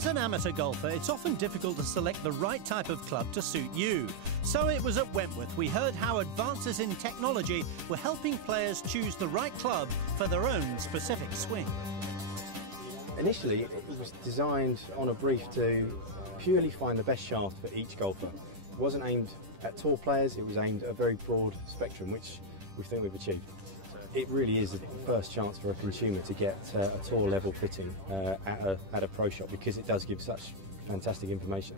As an amateur golfer, it's often difficult to select the right type of club to suit you. So it was at Wentworth we heard how advances in technology were helping players choose the right club for their own specific swing. Initially, it was designed on a brief to purely find the best shaft for each golfer. It wasn't aimed at tour players, it was aimed at a very broad spectrum, which we think we've achieved. It really is the first chance for a consumer to get a tour level fitting at a pro shop, because it does give such fantastic information.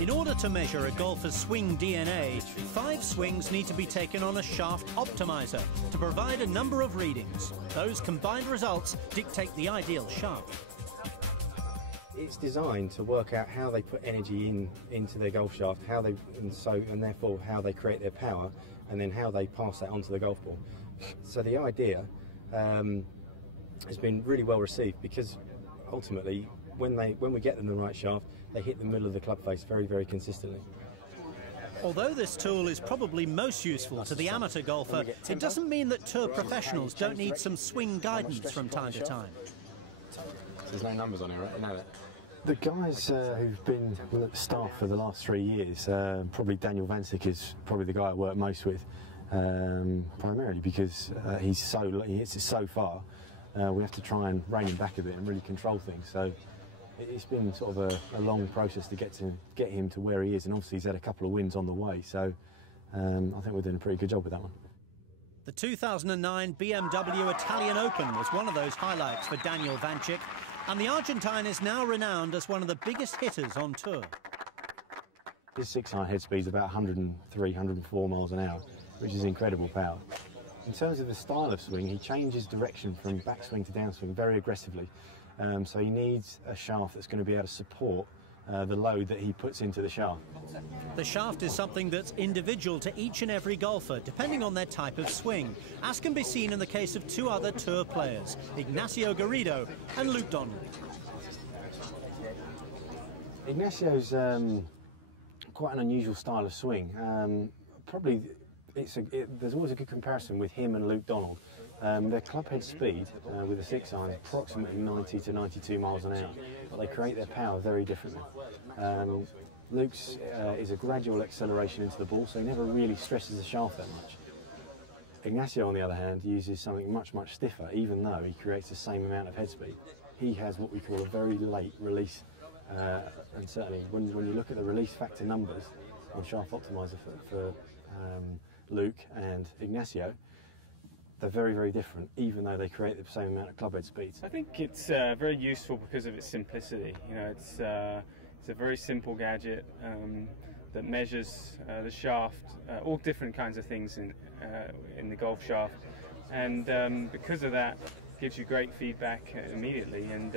In order to measure a golfer's swing DNA, 5 swings need to be taken on a shaft optimizer to provide a number of readings. Those combined results dictate the ideal shaft. It's designed to work out how they put energy into their golf shaft, and therefore how they create their power, and then how they pass that onto the golf ball. So the idea has been really well received, because ultimately when we get them the right shaft, they hit the middle of the club face very, very consistently. Although this tool is probably most useful to the amateur golfer, it doesn't mean that tour professionals don't need some swing guidance from time to time. There's no numbers on it, right? No. The guys who've been staff for the last 3 years, probably Daniel Vancic is probably the guy I work most with, primarily because he hits it so far. We have to try and rein him back a bit and really control things. So it's been sort of a long process to get him to where he is, and obviously he's had a couple of wins on the way. So I think we're doing a pretty good job with that one. The 2009 BMW Italian Open was one of those highlights for Daniel Vancic, and the Argentine is now renowned as one of the biggest hitters on tour. His 6-iron head speed is about 103, 104 miles an hour, which is incredible power. In terms of the style of swing, he changes direction from backswing to downswing very aggressively. So he needs a shaft that's going to be able to support the load that he puts into the shaft. The shaft is something that's individual to each and every golfer, depending on their type of swing, as can be seen in the case of 2 other tour players, Ignacio Garrido and Luke Donald. Ignacio's quite an unusual style of swing. Probably there's always a good comparison with him and Luke Donald. Their club head speed with a 6-iron is approximately 90 to 92 miles an hour, but they create their power very differently. Luke's is a gradual acceleration into the ball, so he never really stresses the shaft that much. Ignacio, on the other hand, uses something much, much stiffer, even though he creates the same amount of head speed. He has what we call a very late release, and certainly when you look at the release factor numbers on Shaft Optimizer for Luke and Ignacio, they're very, very different, even though they create the same amount of clubhead speeds. I think it's very useful because of its simplicity. You know, it's a very simple gadget that measures the shaft, all different kinds of things in the golf shaft, and because of that, gives you great feedback immediately. And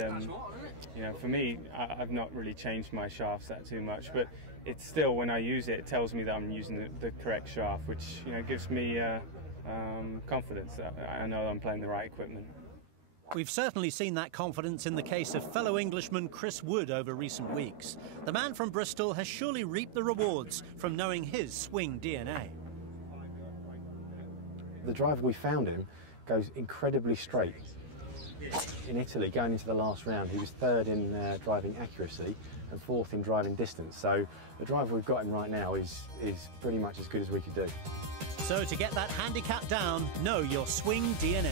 you know, for me, I've not really changed my shafts that too much, but it's still, when I use it, it tells me that I'm using the correct shaft, which, you know, gives me confidence that I know I'm playing the right equipment. We've certainly seen that confidence in the case of fellow Englishman Chris Wood over recent weeks. The man from Bristol has surely reaped the rewards from knowing his swing DNA. The driver we found him goes incredibly straight. In Italy, going into the last round, he was 3rd in driving accuracy and 4th in driving distance. So the driver we've got him right now is pretty much as good as we could do. So to get that handicap down, know your swing DNA.